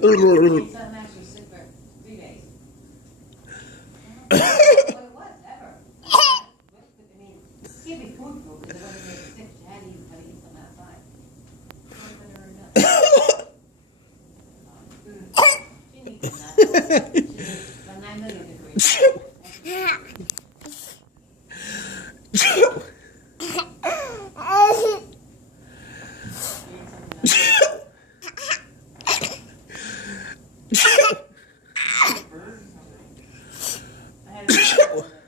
son actually sick for 3 days. I don't know what it was, ever. I mean, it can't be food because it wasn't really sick. She had to eat something outside. She needs some nuts. She needs some 9 million degrees. I had a